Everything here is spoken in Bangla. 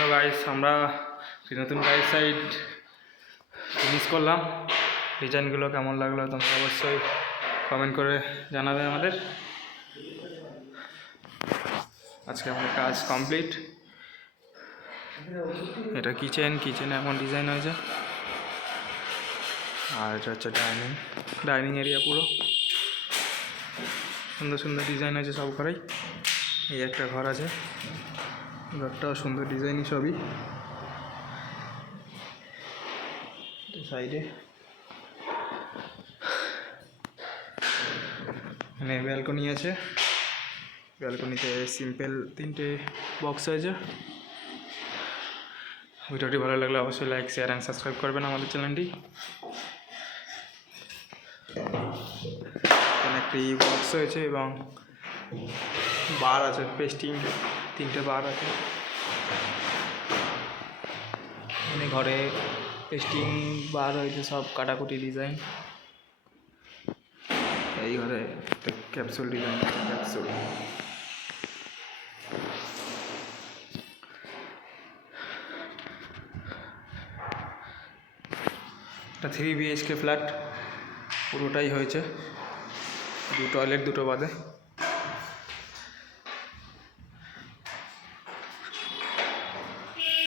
হ্যালো গাইস, আমরা নতুন গাইড সাইট ফিনিশ করলাম। ডিজাইনগুলো কেমন লাগলো তোমরা অবশ্যই কমেন্ট করে জানাবে আমাদের। আজকে আমাদের কাজ কমপ্লিট। এটা কিচেন এমন ডিজাইন হয়েছে, আর এটা হচ্ছে ডাইনিং এরিয়া। পুরো সুন্দর সুন্দর ডিজাইন আছে সব ঘরেই। এই একটা ঘর আছে, ঘরটাও সুন্দর ডিজাইনই সবই। সাইডে এখানে ব্যালকনি আছে, ব্যালকনিতে সিম্পল 3টে বক্স হয়েছে। ভিডিওটি ভালো লাগলে অবশ্যই লাইক, শেয়ার অ্যান্ড সাবস্ক্রাইব করবেন আমাদের চ্যানেলটি। এখানে একটি বক্স হয়েছে এবং বার আছে, পেস্টিং 3টে বার আছে। এখানে ঘরে পেস্টিং বার হয়েছে, সব কাটাকুটি ডিজাইন। এই ঘরে একটা ক্যাপসুল ডিজাইন, ক্যাপসুল। এটা 3 BHK ফ্ল্যাট পুরোটাই হয়েছে, 2 টয়লেট 2টো বাদে।